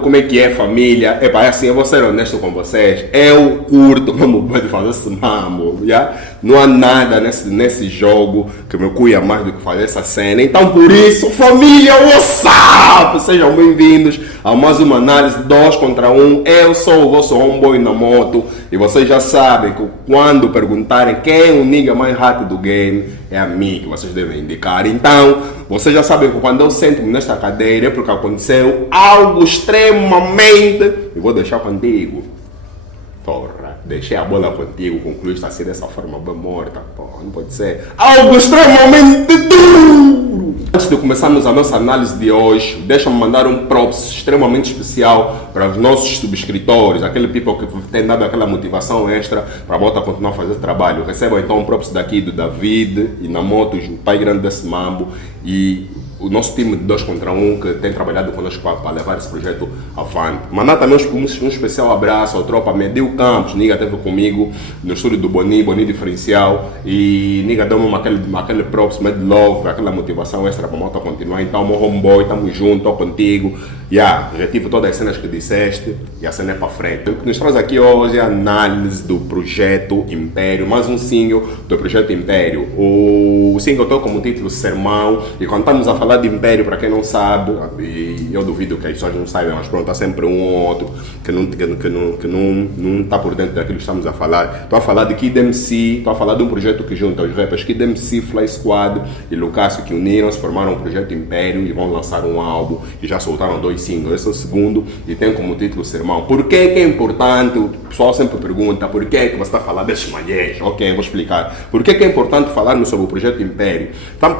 Como é que é, família? É assim, eu vou ser honesto com vocês. Eu curto mesmo de fazer esse mambo. Não há nada nesse jogo que me cuia mais do que fazer essa cena. Então, por isso, família, what's up? Sejam bem-vindos a mais uma análise 2 contra 1. Eu sou o vosso homeboy na moto. E vocês já sabem que quando perguntarem quem é o nigga mais rápido do game, é a mim que vocês devem indicar. Então, vocês já sabem que quando eu sento-me nesta cadeira é porque aconteceu algo extremamente... Eu vou deixar contigo. Porra, deixei a bola contigo, concluíste assim dessa forma bem morta. Porra, não pode ser. Algo extremamente duro! Antes de começarmos a nossa análise de hoje, deixa-me mandar um props extremamente especial para os nossos subscritores, aquele people que tem dado aquela motivação extra para a moto continuar a fazer trabalho. Recebam então um props daqui do David e na moto, o pai grande desse mambo, e o nosso time de 2 contra 1 que tem trabalhado conosco para levar esse projeto avante. Mandar também um especial abraço ao tropa Medil Campos, Niga esteve comigo no estúdio do Boni Diferencial, e Niga deu-me aquele props, made love, aquela motivação extra para a moto continuar. Então, meu homeboy, estamos juntos, estou contigo. Retivo todas as cenas que disseste e a cena é para frente. O que nos traz aqui hoje é a análise do projeto Império, mais um single do projeto Império. O single tem como título Sermão, e quando estamos a falar de Império, para quem não sabe, e eu duvido que as pessoas não saibam, mas pronto, há sempre um ou outro que não está por dentro daquilo que estamos a falar. Estou a falar de Kid MC, estou a falar de um projeto que junta os rappers Kid MC, Fly Squad e Lucasio, que uniram-se, formaram o projeto Império e vão lançar um álbum e já soltaram 2 singles. Esse é o segundo e tem como título Sermão. Por que é importante? O pessoal sempre pergunta por que você está falando desses manhãs. Ok, vou explicar. Por que é importante falarmos sobre o projeto Império?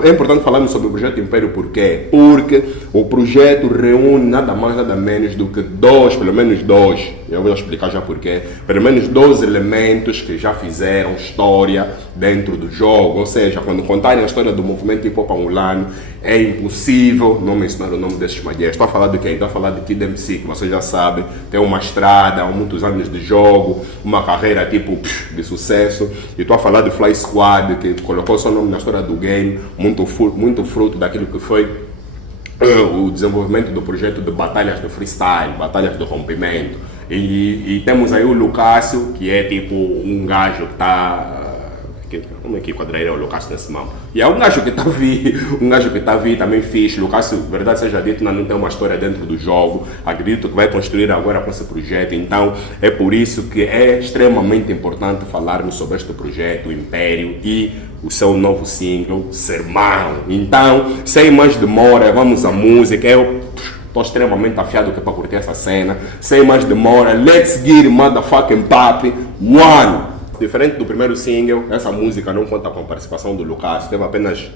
É importante falarmos sobre o projeto Império por quê? Porque o projeto reúne nada mais nada menos do que pelo menos dois, eu vou explicar já porquê, pelo menos 2 elementos que já fizeram história dentro do jogo. Ou seja, quando contarem a história do movimento hip hop angolano, é impossível não mencionar o nome desses manhãs. Estou a falar de quem? Estou a falar de Kid MC, que vocês já sabem, tem uma estrada, muitos anos de jogo, uma carreira tipo de sucesso. E estou a falar de Fly Squad, que colocou seu nome na história do game, muito fruto daquilo que foi o desenvolvimento do projeto de batalhas de freestyle, batalhas de rompimento. E temos aí o Lucasio, que é tipo um gajo que está... Como é que quadraria o Lucasio nesse mambo? E é um gajo que está a vir também fixe. Lucasio, verdade seja dito, não tem uma história dentro do jogo. Acredito que vai construir agora com esse projeto. Então é por isso que é extremamente importante falarmos sobre este projeto Império e o seu novo single Sermão. Então, sem mais demora, vamos à música. Eu estou extremamente afiado que é para curtir essa cena. Sem mais demora, let's get motherfucking pop one! Diferente do primeiro single, essa música não conta com a participação do Lucas, teve apenas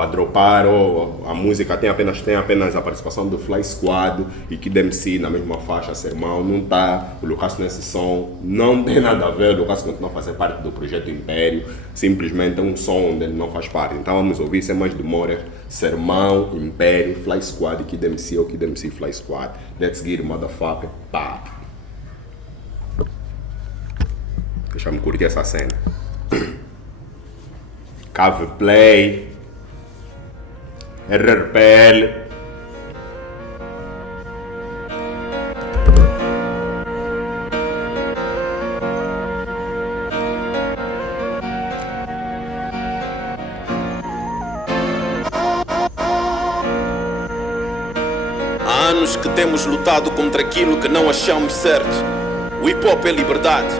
a dropar, ou a música tem apenas a participação do Fly Squad e Kid MC na mesma faixa, Sermão. Não está o Lucas nesse som, não tem nada a ver, o Lucas continua a fazer parte do projeto Império, simplesmente é um som onde ele não faz parte. Então vamos ouvir sem mais demora, Sermão, Império, Fly Squad e Kid MC ou Kid MC Fly Squad. Let's get motherfucking pop. Deixa-me curtir essa cena. Cave Play, RRPL. Há anos que temos lutado contra aquilo que não achamos certo. O hip hop é liberdade.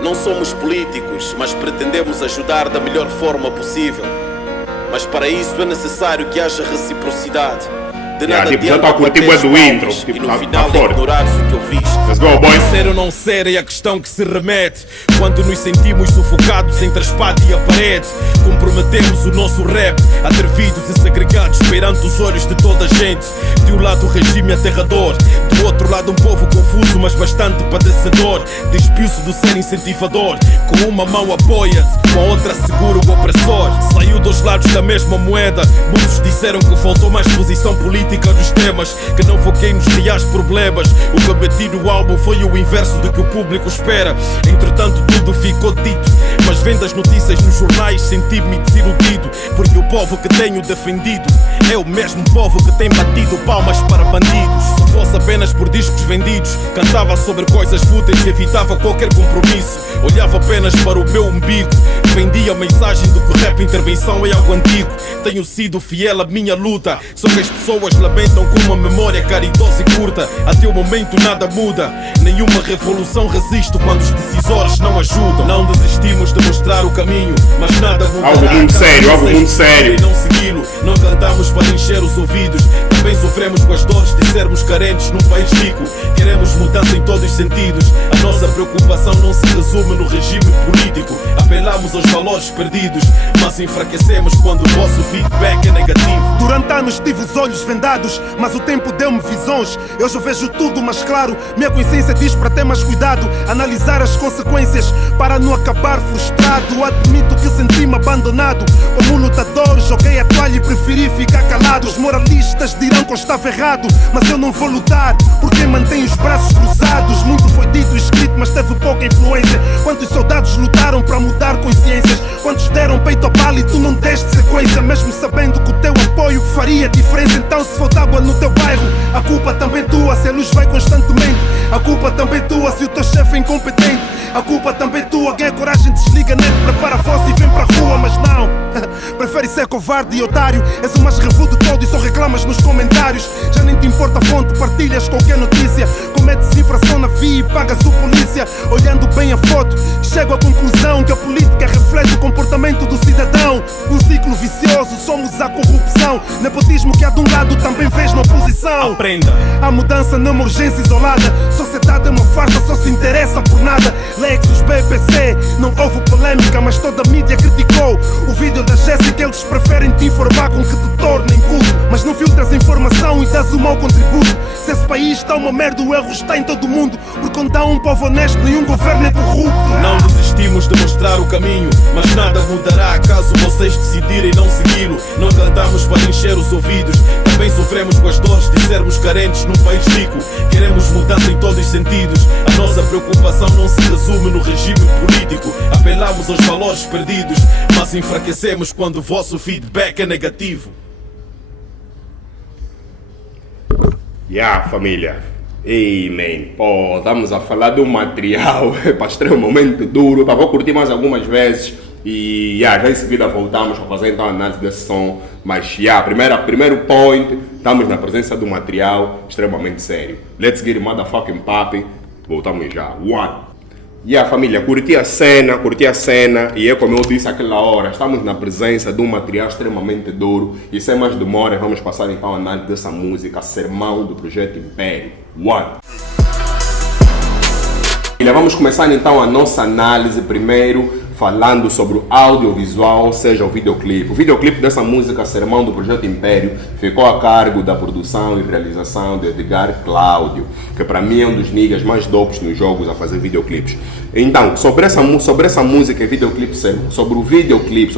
Não somos políticos, mas pretendemos ajudar da melhor forma possível. Mas para isso é necessário que haja reciprocidade. De nada adianta bater as palmas e no final ignorares o que ouviste. Let's go, boy. Ser ou não ser é a questão que se remete quando nos sentimos sufocados entre a espada e a parede. Comprometemos o nosso rap, atrevidos e segregados perante os olhos de toda a gente. De um lado o regime aterrador, do outro lado um povo confuso mas bastante padecedor. Despiu-se do ser incentivador, com uma mão apoia-se, com a outra segura o opressor. Saiu dos lados da mesma moeda. Muitos disseram que faltou mais posição política nos temas, que não foquei nos reais problemas. O que meti no álbum foi o inverso do que o público espera. Entretanto tudo ficou dito, mas vendo as notícias nos jornais senti-me desiludido, porque o povo que tenho defendido é o mesmo povo que tem batido palmas para bandidos. Se fosse apenas por discos vendidos, cantava sobre coisas fúteis e evitava qualquer compromisso. Olhava apenas para o meu umbigo, vendia a mensagem de que rap intervenção é algo antigo. Tenho sido fiel à minha luta, só que as pessoas lamentam com uma memória caridosa e curta. Até o momento nada muda, nenhuma revolução resisto quando os decisores não ajudam. Não desistimos de mostrar o caminho, mas nada mudará. Algo muito sério, algo muito sério. E não segui-lo, não cantamos para encher os ouvidos. Também sofremos com as dores de sermos carentes num país rico. Queremos mudança em todos os sentidos. A nossa preocupação não se resume no regime político. Apelamos aos valores perdidos, mas enfraquecemos quando o vosso feedback é negativo. Durante anos tive os olhos vendados, mas o tempo deu-me visões. Hoje eu vejo tudo mais claro. Minha consciência diz para ter mais cuidado, analisar as consequências para não acabar frustrado. Admito que senti-me abandonado. Como lutador joguei a toalha e preferi ficar calado. Os moralistas dirão que eu estava errado, mas eu não vou lutar porque mantenho os braços cruzados. Muito foi dito e escrito, mas teve pouca influência. Quantos soldados lutaram para mudar consciências? Quantos deram peito ao bala e tu não deste sequência? Mesmo sabendo que o teu apoio faria diferença. Então se falta água no teu bairro, a culpa também é tua. Se a luz vai constantemente, a culpa também é tua. Se o teu chefe é incompetente, a culpa também é tua. Ganha coragem, desliga net, prepara a voz e vem para a rua. Mas não, prefere ser covarde e otário. És o mais revudo de todo e só reclamas nos comentários. Já nem te importa a fonte, partilhas qualquer notícia. Cometes infração na via e pagas o polícia. Olhando bem a foto, chego à conclusão que a política reflete o comportamento do cidadão. Um ciclo vicioso, somos a corrupção. Nepotismo que há de um lado também vês na oposição. Aprenda. A mudança não é uma urgência isolada. Sociedade é uma farsa, só se interessa por nada. Lexus, BBC, não houve polêmica, mas toda a mídia criticou o vídeo da Jéssica. Eles preferem te informar com que te tornem culto, mas não filtras a informação e dás um mau contributo. Se esse país está uma merda, o erro está em todo mundo, porque onde há um povo honesto, nenhum governo é corrupto. Não desistimos de mostrar o caminho, mas nada mudará caso vocês decidirem não segui-lo. Não cantamos para encher os ouvidos, também sofremos com as dores de sermos carentes num país rico. Queremos mudança em todos os sentidos. A nossa preocupação não se resume no regime político. Apelamos aos valores perdidos, mas enfraquecemos quando o vosso feedback é negativo. Família. Ei, man, pô, estamos a falar de um material extremamente duro. Vou curtir mais algumas vezes e já em seguida voltamos a fazer então a análise desse som. Mas primeiro point, estamos na presença de um material extremamente sério. Let's get it motherfucking popping. Voltamos já. Família, curti a cena e é como eu disse aquela hora, estamos na presença de um material extremamente duro e sem mais demora vamos passar então a análise dessa música, Sermão do Projeto Império. Vamos começar então a nossa análise primeiro falando sobre o audiovisual, ou seja, o videoclipe. O videoclipe dessa música, Sermão do Projeto Império, ficou a cargo da produção e realização de Edgar Cláudio, que para mim é um dos niggas mais dopes nos jogos a fazer videoclipes. Então, sobre essa música e videoclipe, sobre o videoclipe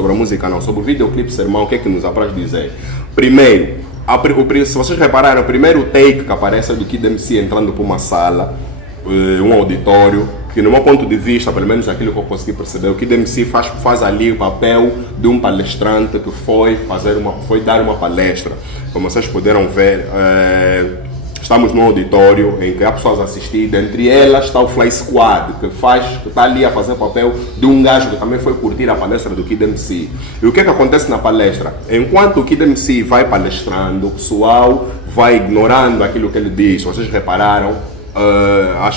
Sermão, o que é que nos apraz dizer? Primeiro, se vocês repararam, o primeiro take que aparece é do Kid MC entrando por uma sala, um auditório, que no meu ponto de vista, pelo menos aquilo que eu consegui perceber, o Kid MC faz ali o papel de um palestrante que foi dar uma palestra. Como vocês puderam ver, estamos num auditório em que há pessoas assistindo, entre elas está o Fly Squad, que está ali a fazer o papel de um gajo que também foi curtir a palestra do Kid MC. E o que é que acontece na palestra? Enquanto o Kid MC vai palestrando, o pessoal vai ignorando aquilo que ele diz. Vocês repararam?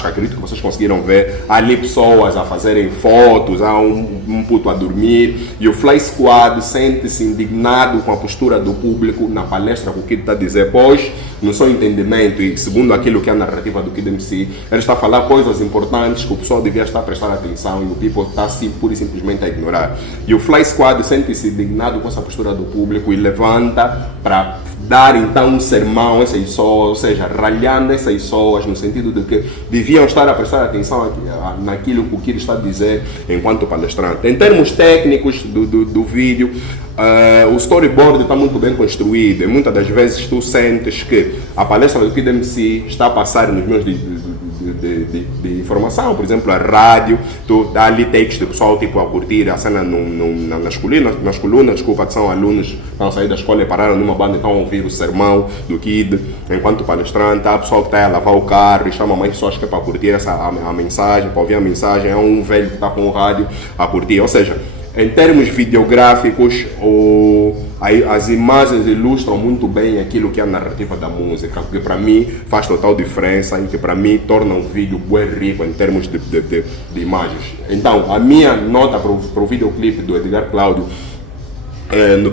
Acredito que vocês conseguiram ver ali pessoas a fazerem fotos, há um puto a dormir e o Fly Squad sente-se indignado com a postura do público na palestra que o Kid está a dizer, pois no seu entendimento e segundo aquilo que é a narrativa do Kid MC, ele está a falar coisas importantes que o pessoal devia estar a prestar atenção e o people está pura e simplesmente a ignorar. E o Fly Squad sente-se indignado com essa postura do público e levanta para dar então um sermão a essas pessoas, ou seja, ralhando essas pessoas no sentido de que deviam estar a prestar atenção naquilo que o Kid está a dizer enquanto palestrante. Em termos técnicos do vídeo, o storyboard está muito bem construído e muitas das vezes tu sentes que a palestra do Kid MC está a passar nos meios de informação, por exemplo, a rádio, tu dá ali takes do pessoal tipo a curtir a cena nas colunas, desculpa, que são alunos que estão a sair da escola e pararam numa banda e estão a ouvir o sermão do Kid enquanto palestrante, há pessoal que está a lavar o carro e chama mais pessoas que é para curtir a mensagem, para ouvir a mensagem, é um velho que está com o rádio a curtir, ou seja, em termos videográficos, as imagens ilustram muito bem aquilo que é a narrativa da música, que para mim faz total diferença e que para mim torna um vídeo bem rico em termos de imagens. Então, a minha nota para o videoclipe do Edgar Cláudio,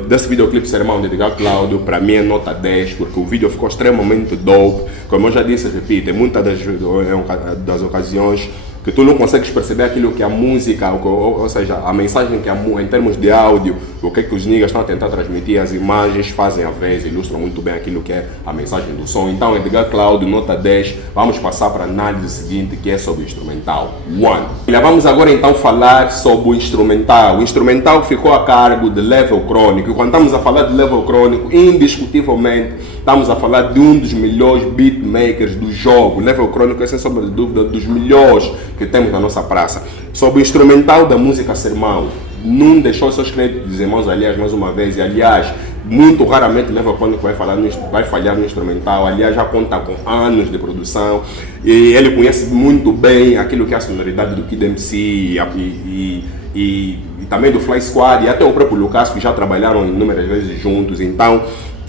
desse videoclipe Sermão de Edgar Cláudio, para mim é nota 10, porque o vídeo ficou extremamente dope. Como eu já disse, repito, em muitas das ocasiões que tu não consegues perceber aquilo que a música, ou seja, a mensagem que em termos de áudio, o que os niggas estão a tentar transmitir, as imagens fazem a vez, ilustram muito bem aquilo que é a mensagem do som. Então, Edgar Cláudio, nota 10, vamos passar para a análise seguinte, que é sobre o instrumental. Vamos agora então falar sobre o instrumental. O instrumental ficou a cargo de Level Chronic, e quando estamos a falar de Level Chronic, indiscutivelmente, estamos a falar de um dos melhores beatmakers do jogo. Level Chronic é, sem sombra de dúvida, dos melhores que temos na nossa praça. Sobre o instrumental da música Sermão, não deixou seus créditos dos irmãos, aliás, mais uma vez, e aliás, muito raramente Level Chronic vai falhar no instrumental, aliás, já conta com anos de produção, e ele conhece muito bem aquilo que é a sonoridade do Kid MC e também do Fly Squad, e até o próprio Lucas, que já trabalharam inúmeras vezes juntos, então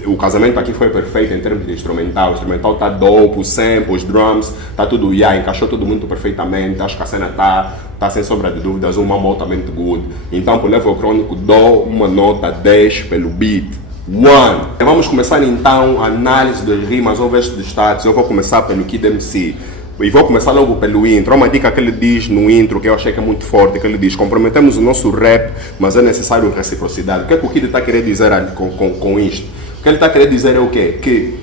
o casamento aqui foi perfeito em termos de instrumental. O instrumental está dope, o sample, os drums, está tudo, encaixou tudo muito perfeitamente. Acho que a cena está sem sombra de dúvidas, uma altamente good. Então, para o Level Chronic, dou uma nota 10 pelo beat. Vamos começar então a análise das rimas ou versos dos status. Eu vou começar pelo Kid MC. E vou começar logo pelo intro. Uma dica que ele diz no intro, que eu achei que é muito forte, que ele diz: comprometemos o nosso rap, mas é necessário reciprocidade. O que é que o Kid está querendo dizer com isto? O que ele está querendo dizer é o quê? Que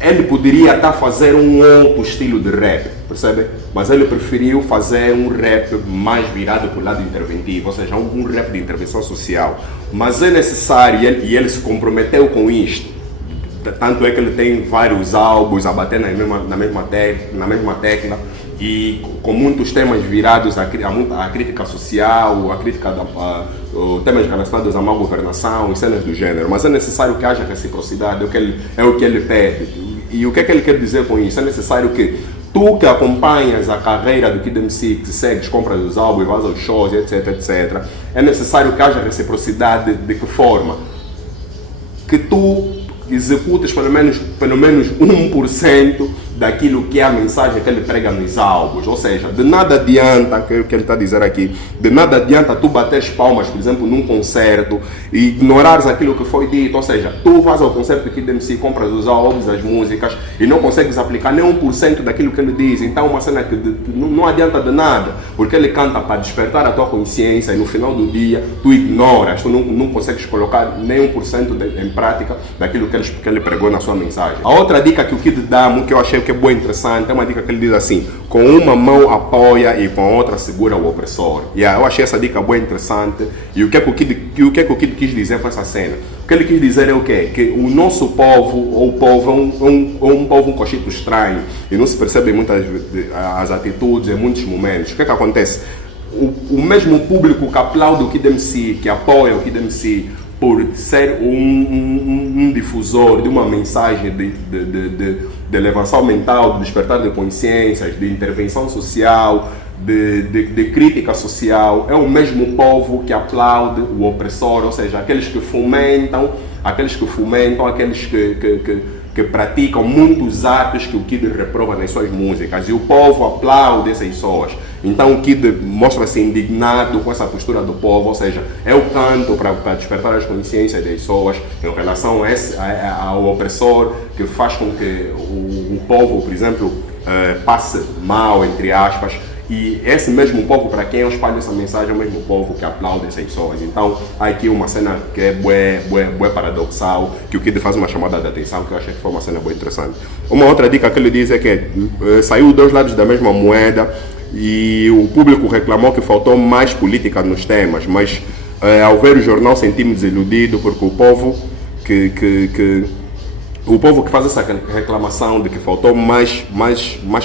ele poderia estar fazendo um outro estilo de rap, percebe? Mas ele preferiu fazer um rap mais virado para o lado interventivo, ou seja, um rap de intervenção social. Mas é necessário, e ele se comprometeu com isto. Tanto é que ele tem vários álbuns a bater na mesma tecla, e com muitos temas virados à crítica social, temas relacionados à má governação e cenas do gênero. Mas é necessário que haja reciprocidade, é o que ele pede. E o que é que ele quer dizer com isso? É necessário que tu que acompanhas a carreira do Kid MC, que segues, compras os álbuns, vais aos shows, etc, é necessário que haja reciprocidade. De que forma? Que tu executes pelo menos 1% daquilo que é a mensagem que ele prega nos álbuns. Ou seja, de nada adianta, que é o que ele está a dizer aqui, de nada adianta tu bateres palmas, por exemplo, num concerto e ignorares aquilo que foi dito. Ou seja, tu vais ao concerto do Kid MC, compras os álbuns, as músicas e não consegues aplicar nem 1% daquilo que ele diz. Então uma cena que não adianta de nada, porque ele canta para despertar a tua consciência e no final do dia tu ignoras, tu não consegues colocar nem 1% em prática daquilo que ele pregou na sua mensagem. A outra dica que o Kid dá, que eu achei que é bem interessante, é uma dica que ele diz assim: com uma mão apoia e com a outra segura o opressor. Eu achei essa dica bem interessante. E o que é que o Kid quis dizer com essa cena? O que ele quis dizer é o quê? Que o nosso povo, ou o povo, é um povo um cochito estranho e não se percebe muitas as atitudes em muitos momentos. O que é que acontece? O mesmo público que aplaude o Kid MC, que apoia o Kid MC, por ser um difusor de uma mensagem de elevação mental, de despertar de consciências, de intervenção social, de crítica social, é o mesmo povo que aplaude o opressor, ou seja, aqueles que fomentam, aqueles que praticam muitos atos que o Kid reprova nas suas músicas, e o povo aplaude essas pessoas. Então o Kid mostra-se indignado com essa postura do povo, ou seja, é o canto para despertar as consciências das pessoas em relação ao opressor, que faz com que o povo, por exemplo, passe mal, entre aspas, E esse mesmo povo, para quem eu espalho essa mensagem, é o mesmo povo que aplaude essas pessoas. Então, há aqui uma cena que é bué paradoxal, que o Kid faz uma chamada de atenção, que eu achei que foi uma cena bem interessante. Uma outra dica que ele diz é que saiu dois lados da mesma moeda e o público reclamou que faltou mais política nos temas, mas ao ver o jornal senti-me desiludido porque o povo o povo que faz essa reclamação de que faltou mais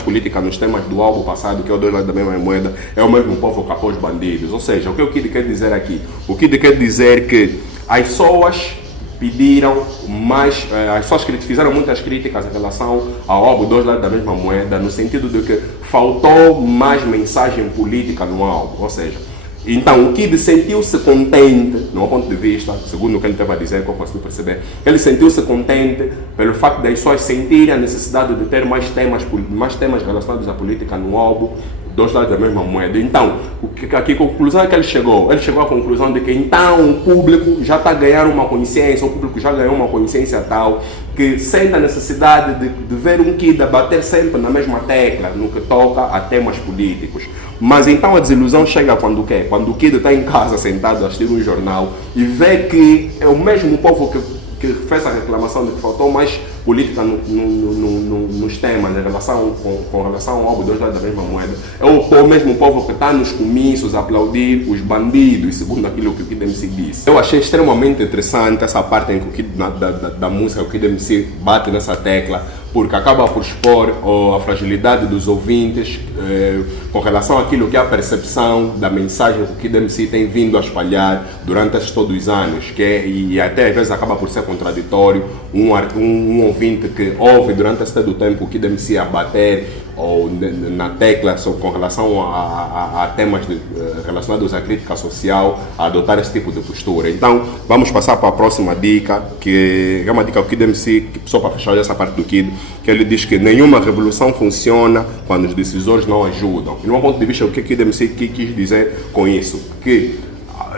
política nos temas do álbum passado, que é o dois lados da mesma moeda, é o mesmo povo que apoia os bandidos. Ou seja, o que o Kid quer dizer aqui? O Kid quer dizer que as pessoas pediram mais, as pessoas que fizeram muitas críticas em relação ao álbum dois lados da mesma moeda, no sentido de que faltou mais mensagem política no álbum. Ou seja, então o Kid sentiu-se contente, no meu ponto de vista, segundo o que ele estava a dizer, que eu consegui perceber, ele sentiu-se contente pelo facto de as pessoas sentirem a necessidade de ter mais temas relacionados à política no álbum, dois lados da mesma moeda. Então, a conclusão é que ele chegou à conclusão de que então o público já está a ganhar uma consciência, o público já ganhou uma consciência tal, que sente a necessidade de ver um Kid a bater sempre na mesma tecla no que toca a temas políticos. Mas então a desilusão chega quando o quê? Quando o Kid está em casa sentado a assistir um jornal e vê que é o mesmo povo que fez a reclamação de que faltou mais política nos temas em relação, com relação ao álbum dois lados da mesma moeda. É o mesmo povo que está nos comícios a aplaudir os bandidos, segundo aquilo que o Kid MC disse. Eu achei extremamente interessante essa parte em que o Kid, da música, o Kid MC bate nessa tecla, porque acaba por expor a fragilidade dos ouvintes com relação àquilo que é a percepção da mensagem que o Kid MC tem vindo a espalhar durante estes todos os anos, e até às vezes acaba por ser contraditório um ouvinte que ouve durante esse todo o tempo o Kid MC a bater ou na tecla com relação a temas relacionados à crítica social, a adotar esse tipo de postura. Então, vamos passar para a próxima dica, que é uma dica do Kid MC, só para fechar essa parte do Kid, que ele diz que nenhuma revolução funciona quando os decisores não ajudam. E, no meu ponto de vista, o que o Kid MC quis dizer com isso? Que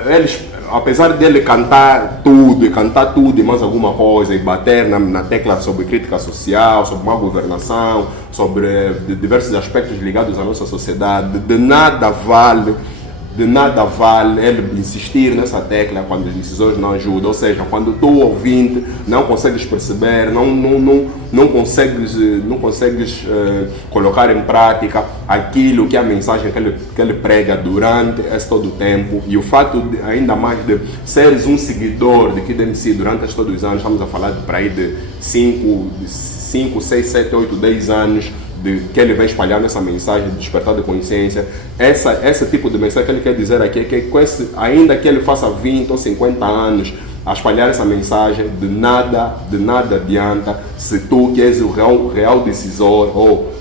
eles, apesar dele cantar tudo e mais alguma coisa, e bater na tecla sobre crítica social, sobre má governação, sobre diversos aspectos ligados à nossa sociedade, de nada vale ele insistir nessa tecla quando os decisores não ajudam. Ou seja, quando tu, ouvinte, não consegues perceber, não consegues colocar em prática aquilo que é a mensagem que ele prega durante esse todo o tempo, e o fato ainda mais de seres um seguidor de Kid MC durante esses todos os anos, estamos a falar para aí de 5, 6, 7, 8, 10 anos, que ele vem espalhando essa mensagem de despertar de consciência. Esse tipo de mensagem que ele quer dizer aqui é que ainda que ele faça 20 ou 50 anos a espalhar essa mensagem, de nada adianta se tu, que és o real decisor, ou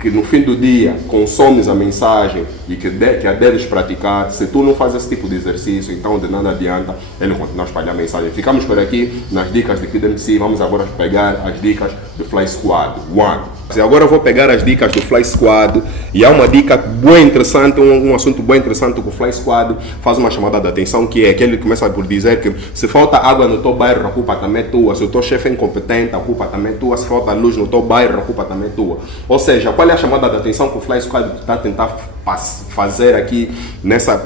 que no fim do dia consomes a mensagem e que a deves praticar, se tu não fazes esse tipo de exercício, então de nada adianta ele continuar a espalhar a mensagem. Ficamos por aqui nas dicas de Kid MC. Vamos agora pegar as dicas do Fly Squad 1. E agora eu vou pegar as dicas do Fly Squad, e há uma dica bem interessante, um assunto bem interessante que o Fly Squad faz uma chamada de atenção, que é que ele começa por dizer que se falta água no teu bairro, a culpa também é tua. Se o teu chefe é incompetente, a culpa também é tua. Se falta luz no teu bairro, a culpa também é tua. Ou seja, qual é a chamada de atenção que o Fly Squad está a tentar fazer aqui nessas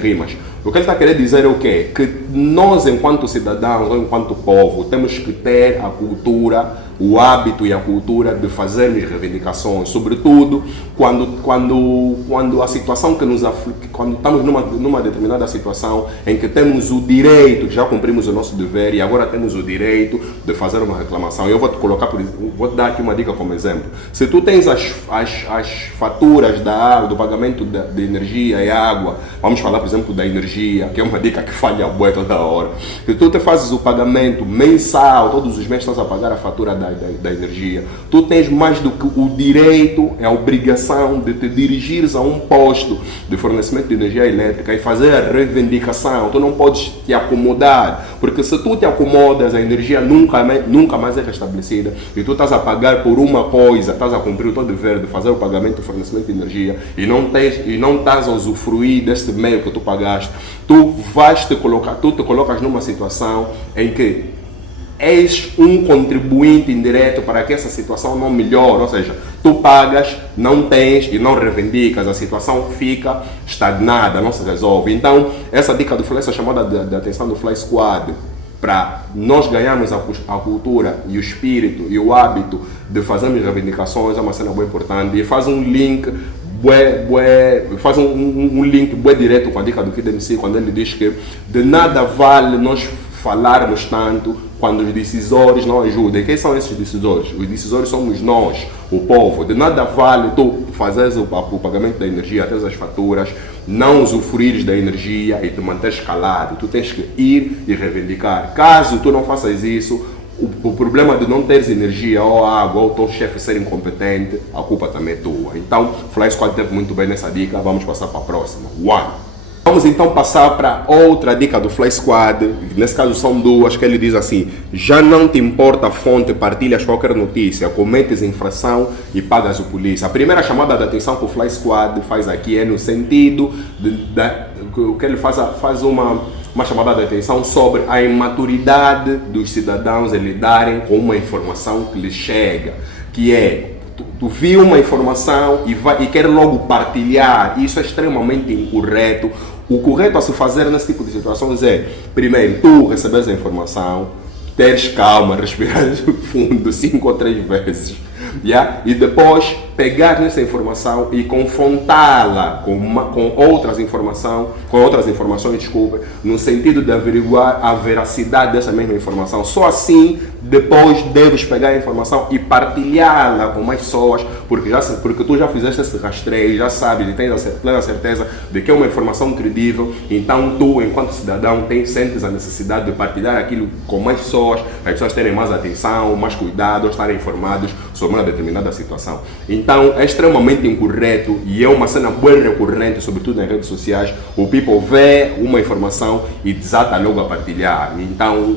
rimas? O que ele está querendo dizer é o quê? Que nós, enquanto cidadãos ou enquanto povo, temos que ter a cultura, o hábito e a cultura de fazermos reivindicações, sobretudo quando a situação que nos aflige, quando estamos numa determinada situação em que temos o direito, já cumprimos o nosso dever e agora temos o direito de fazer uma reclamação. Eu vou te dar aqui uma dica como exemplo. Se tu tens as faturas da água, do pagamento de energia e água, vamos falar, por exemplo, da energia, que é uma dica que falha bué toda hora. Se tu te fazes o pagamento mensal, todos os meses estás a pagar a fatura da energia, tu tens mais do que o direito, é a obrigação de te dirigires a um posto de fornecimento de energia elétrica e fazer a reivindicação. Tu não podes te acomodar, porque se tu te acomodas, a energia nunca mais é restabelecida, e tu estás a pagar por uma coisa, estás a cumprir o teu dever de fazer o pagamento de fornecimento de energia e não estás a usufruir desse meio que tu pagaste, tu te colocas numa situação em que és um contribuinte indireto para que essa situação não melhore, ou seja, tu pagas, não tens e não reivindicas, a situação fica estagnada, não se resolve. Então, essa dica do Fly, essa chamada de atenção do Fly Squad, para nós ganharmos a cultura e o espírito e o hábito de fazermos reivindicações, é uma cena bem importante, e faz um link faz um link bem direto com a dica do Kid MC, quando ele diz que de nada vale nós falarmos tanto quando os decisores não ajudam. E quem são esses decisores? Os decisores somos nós, o povo. De nada vale tu fazeres o pagamento da energia, teres as faturas, não usufruires da energia e te manteres calado. Tu tens que ir e reivindicar. Caso tu não faças isso, o problema de não teres energia ou água ou o teu chefe ser incompetente, a culpa também é tua. Então, Fly Squad teve muito bem nessa dica. Vamos passar para a próxima. Vamos então passar para outra dica do Fly Squad. Nesse caso são duas, que ele diz assim: já não te importa a fonte, partilhas qualquer notícia, cometes infração e pagas o polícia. A primeira chamada de atenção que o Fly Squad faz aqui é no sentido que ele faz uma chamada de atenção sobre a imaturidade dos cidadãos em lidarem com uma informação que lhes chega, que é: tu viu uma informação e quer logo partilhar. Isso é extremamente incorreto. O correto a se fazer nesse tipo de situações é, primeiro, tu receberes a informação, teres calma, respirar fundo 5 ou 3 vezes, yeah? E depois pegar nessa informação e confrontá-la com outras informações, desculpa, no sentido de averiguar a veracidade dessa mesma informação. Só assim, depois deves pegar a informação e partilhá-la com mais pessoas, porque tu já fizeste esse rastreio, já sabes e tens a plena certeza de que é uma informação credível. Então tu, enquanto cidadão, sentes a necessidade de partilhar aquilo com mais pessoas, as pessoas terem mais atenção, mais cuidado, estarem informados sobre uma determinada situação. Então é extremamente incorreto e é uma cena bem recorrente, sobretudo nas redes sociais. O people vê uma informação e desata logo a partilhar. Então,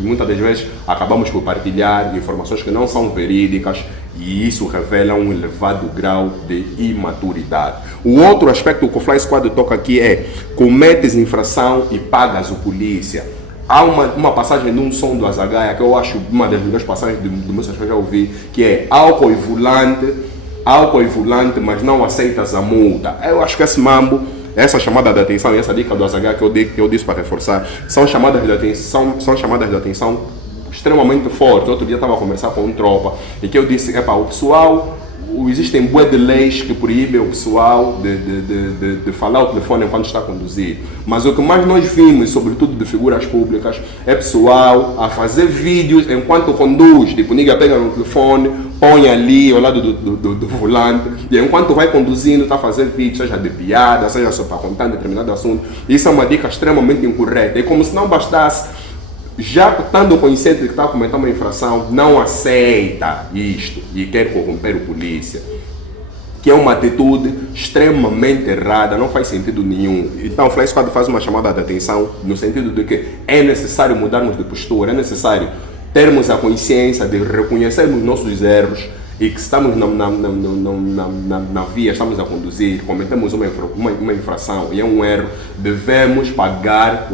muitas das vezes acabamos por partilhar informações que não são verídicas, e isso revela um elevado grau de imaturidade. O outro aspecto que o Fly Squad toca aqui é: cometes infração e pagas o polícia. Há uma passagem de um som do Azagaia que eu acho uma das melhores passagens de música que eu já ouvi, que é: álcool e volante, mas não aceitas a multa. Eu acho que esse mambo, essa chamada de atenção e essa dica do Azagaia que eu disse para reforçar, são chamadas de atenção extremamente fortes. Outro dia estava a conversar com um tropa e que eu disse: o pessoal, existem bué de leis que proíbem o pessoal de falar ao telefone enquanto está a conduzir, mas o que mais nós vimos, sobretudo de figuras públicas, é pessoal a fazer vídeos enquanto conduz. Tipo, ninguém pega no telefone, põe ali ao lado do volante, e enquanto vai conduzindo está a fazer vídeos, seja de piada, seja só para contar determinado assunto. Isso é uma dica extremamente incorreta. É como se não bastasse, já estando consciente de que está a cometer uma infração, não aceita isto e quer corromper o polícia, que é uma atitude extremamente errada, não faz sentido nenhum. Então o Fly Squad faz uma chamada de atenção no sentido de que é necessário mudarmos de postura, é necessário termos a consciência de reconhecermos nossos erros e que estamos na via, estamos a conduzir, cometemos uma infração e é um erro, devemos pagar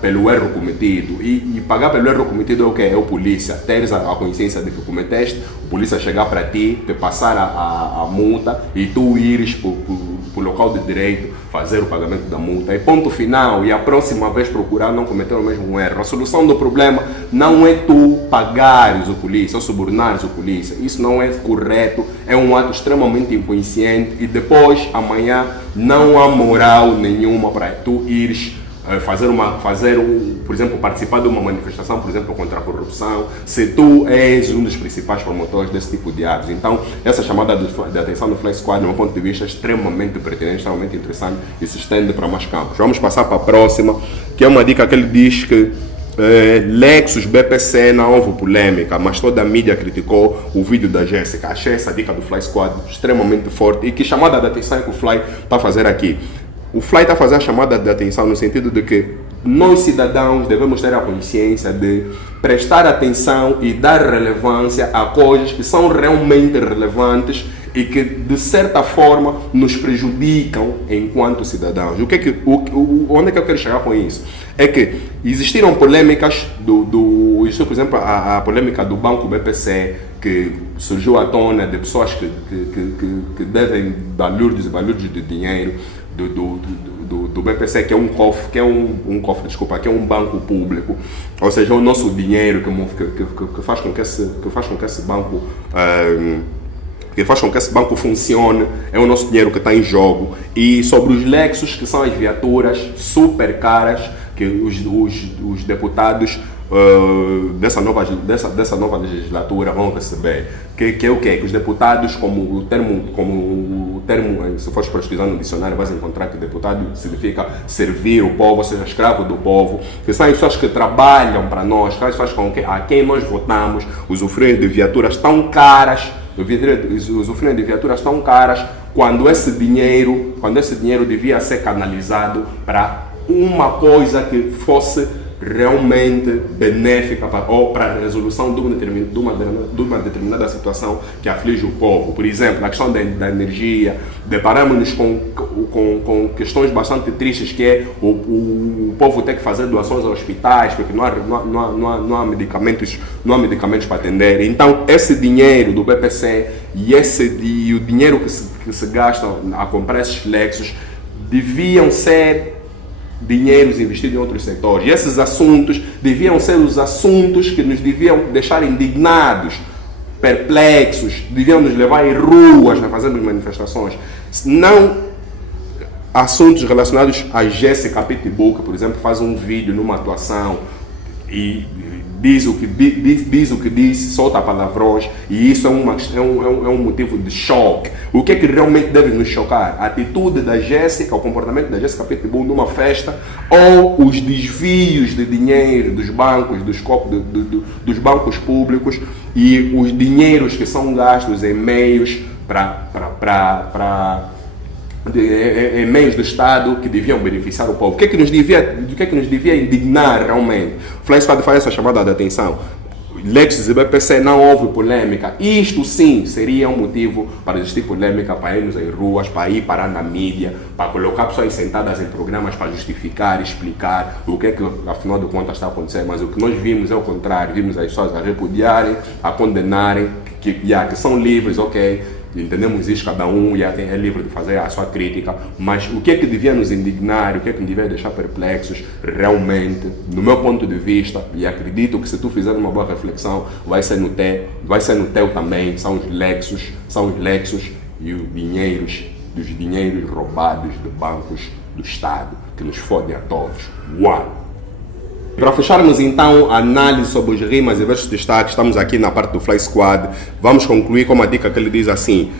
pelo erro cometido. E pagar pelo erro cometido é o que? É o polícia. Teres a consciência de que cometeste, o polícia chegar para ti, te passar a multa e tu ires para o local de direito fazer o pagamento da multa. E ponto final. E a próxima vez procurar não cometer o mesmo erro. A solução do problema não é tu pagares o polícia ou subornares o polícia. Isso não é correto. É um ato extremamente inconsciente e depois, amanhã, não há moral nenhuma para tu ires por exemplo, participar de uma manifestação, por exemplo, contra a corrupção, se tu és um dos principais promotores desse tipo de atos. Então, essa chamada de atenção do Fly Squad, do meu ponto de vista, é extremamente pertinente, extremamente interessante e se estende para mais campos. Vamos passar para a próxima, que é uma dica que ele diz que Lexus BPC não houve polêmica, mas toda a mídia criticou o vídeo da Jéssica. Achei essa dica do Fly Squad extremamente forte e que chamada de atenção é que o Fly está a fazer aqui. O Fly está a fazer a chamada de atenção no sentido de que nós cidadãos devemos ter a consciência de prestar atenção e dar relevância a coisas que são realmente relevantes e que de certa forma nos prejudicam enquanto cidadãos. Onde é que eu quero chegar com isso? É que existiram polêmicas existiu, por exemplo, a polêmica do Banco BPC, que surgiu à tona de pessoas que devem balúrdios e balúrdios de dinheiro do BPC, que é um cofre, que é um banco público, ou seja, o nosso dinheiro que faz com que esse banco funcione, é o nosso dinheiro que está em jogo. E sobre os Lexus, que são as viaturas super caras que os deputados dessa nova legislatura vão receber, que é o quê? Que os deputados, como o termo, se fores pesquisar no dicionário, vais encontrar que deputado significa servir o povo, ou seja, escravo do povo, que são as pessoas que trabalham para nós, que faz com que a quem nós votamos usufruem de viaturas tão caras, quando esse dinheiro devia ser canalizado para uma coisa que fosse realmente benéfica para a resolução de uma determinada situação que aflige o povo. Por exemplo, na questão da energia, deparamos-nos com questões bastante tristes, que é o povo ter que fazer doações aos hospitais, porque não há medicamentos para atender. Então, esse dinheiro do BPC e o dinheiro que se gasta a comprar esses Lexus deviam ser dinheiros investidos em outros setores. E esses assuntos deviam ser os assuntos que nos deviam deixar indignados, perplexos, deviam nos levar em ruas a fazermos manifestações. Não assuntos relacionados a Jéssica Pitbull, que, por exemplo, faz um vídeo numa atuação e diz o que diz, solta palavrões, e isso é um motivo de choque. O que é que realmente deve nos chocar? A atitude da Jéssica, o comportamento da Jéssica Pitbull numa festa, ou os desvios de dinheiro dos bancos, dos bancos públicos, e os dinheiros que são gastos em meios em meios do Estado que deviam beneficiar o povo. O que é que nos devia indignar realmente? O Fly Squad faz essa chamada de atenção. Lexus e BPC, não houve polêmica. Isto sim seria um motivo para existir polêmica, para irmos em ruas, para ir parar na mídia, para colocar pessoas sentadas em programas para justificar, explicar o que é que afinal de contas está acontecendo. Mas o que nós vimos é o contrário. Vimos as pessoas a repudiarem, a condenarem, que são livres, ok. Entendemos isso, cada um é livre de fazer a sua crítica, mas o que é que devia nos indignar, o que é que devia deixar perplexos realmente, no meu ponto de vista, e acredito que se tu fizer uma boa reflexão, vai ser no teu também, são os Lexus e os dinheiros roubados de bancos do Estado, que nos fodem a todos. Uau! Para fecharmos então a análise sobre os rimas e versos destaques, estamos aqui na parte do Fly Squad. Vamos concluir com uma dica que ele diz assim: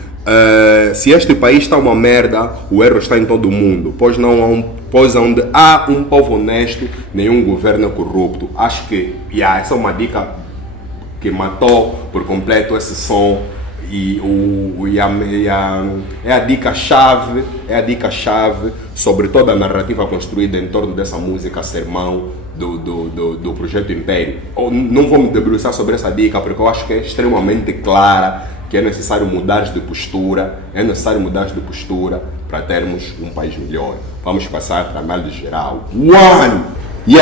se este país está uma merda, o erro está em todo mundo, pois onde há um povo honesto, nenhum governo é corrupto. Acho que essa é uma dica que matou por completo esse som. É a dica-chave sobre toda a narrativa construída em torno dessa música sermão do Projeto Império. Não vou me debruçar sobre essa dica porque eu acho que é extremamente clara, que é necessário mudar de postura para termos um país melhor. Vamos passar para a análise geral.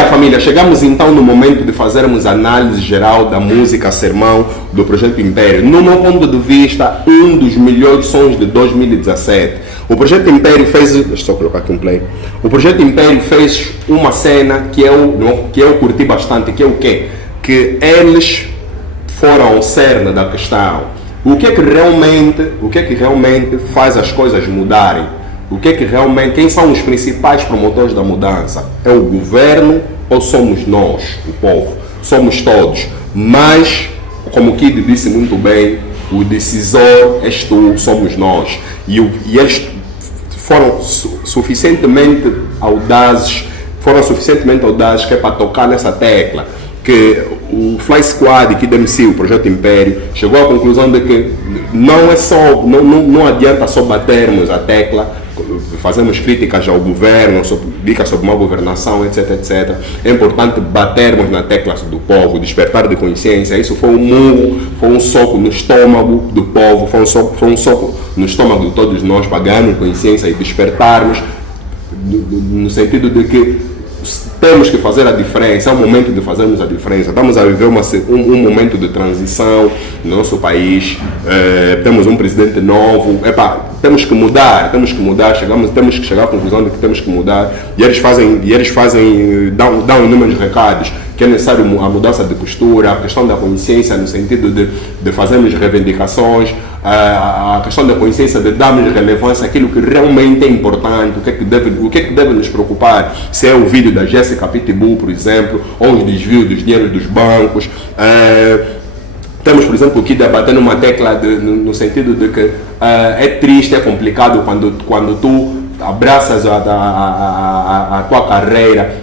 Família, chegamos então no momento de fazermos a análise geral da música sermão do Projeto Império. No meu ponto de vista, um dos melhores sons de 2017. O Projeto Império fez... Deixa eu só colocar aqui um play. O Projeto Império fez uma cena que eu curti bastante, que é o quê? Que eles foram ao cerne da questão. O que é que realmente faz as coisas mudarem? Quem são os principais promotores da mudança? É o governo ou somos nós, o povo? Somos todos. Mas, como o Kid disse muito bem, o decisor és tu, somos nós. E eles foram suficientemente audazes que é para tocar nessa tecla. Que o Fly Squad e Kid MC, o Projeto Império, chegou à conclusão de que não adianta só batermos a tecla, fazemos críticas ao governo, dicas sobre má governação, etc, etc. É importante batermos na tecla do povo, despertar de consciência. Isso foi um murro, foi um soco no estômago do povo, foi um no estômago de todos nós, para ganharmos consciência e despertarmos, no sentido de que temos que fazer a diferença, é o momento de fazermos a diferença. Estamos a viver um momento de transição no nosso país, temos um presidente novo, temos que mudar, temos que chegar à conclusão de que temos que mudar, e eles dão inúmeros recados, que é necessário a mudança de postura, a questão da consciência no sentido de fazermos reivindicações, a questão da consciência de darmos relevância àquilo que realmente é importante, o que é que deve nos preocupar, se é o vídeo da Jéssica Pitbull, por exemplo, ou os desvios dos dinheiros dos bancos. Temos, por exemplo, aqui debatendo uma tecla no sentido de que é triste, é complicado quando tu abraças a tua carreira,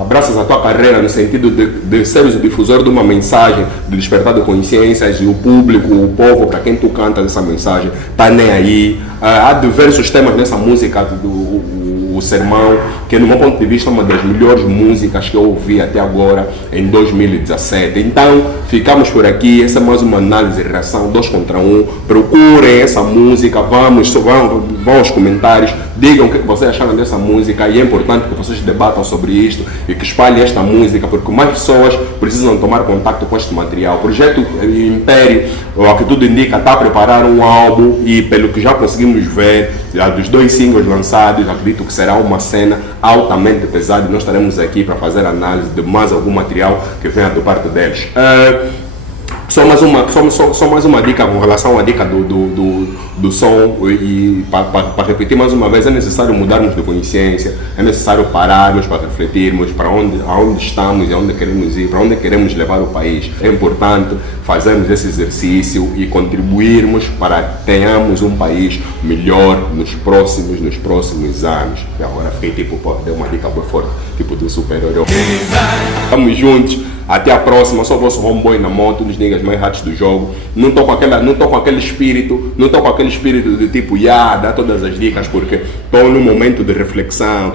abraças a tua carreira no sentido de seres o difusor de uma mensagem de despertar de consciências, e o público, o povo para quem tu cantas essa mensagem está nem aí. Há diversos temas nessa música, o Sermão, que no meu ponto de vista é uma das melhores músicas que eu ouvi até agora em 2017. Então ficamos por aqui, essa é mais uma análise e reação 2 contra 1. Procurem essa música, vão aos comentários, digam o que vocês acharam dessa música, e é importante que vocês debatam sobre isto e que espalhem esta música, porque mais pessoas precisam tomar contato com este material. O Projeto Império, ao que tudo indica, está a preparar um álbum, e pelo que já conseguimos ver, dos 2 singles lançados, acredito que será uma cena altamente pesada, e nós estaremos aqui para fazer análise de mais algum material que venha do parte deles. Só mais uma dica com relação à dica do som, e para repetir mais uma vez, é necessário mudarmos de consciência, é necessário pararmos para refletirmos para aonde estamos e aonde queremos ir, para onde queremos levar o país. É importante fazermos esse exercício e contribuirmos para que tenhamos um país melhor nos próximos anos. E agora fiquei deu uma dica bem forte, tipo do super-herói. Estamos juntos. Até a próxima, sou o vosso homeboy na moto, dos niggas mais ratos do jogo. Não estou com aquele espírito de tipo, dá todas as dicas, porque estou num momento de reflexão,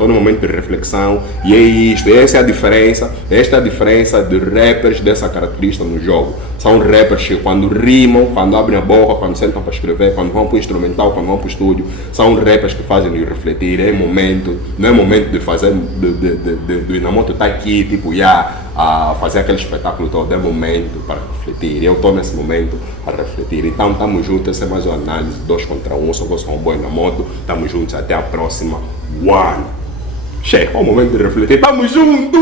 e é isto, esta é a diferença de rappers dessa característica no jogo. São rappers que quando rimam, quando abrem a boca, quando sentam para escrever, quando vão para o instrumental, quando vão para o estúdio, são rappers que fazem-nos refletir. Não é momento de fazer, do Inamoto estar aqui, tipo, a fazer aquele espetáculo todo, é momento para refletir. Eu estou nesse momento a refletir. Então estamos juntos, essa é mais uma análise 2 contra 1. Eu sou o vosso homeboy na moto, estamos juntos, até a próxima. Chega, é o momento de refletir, estamos juntos!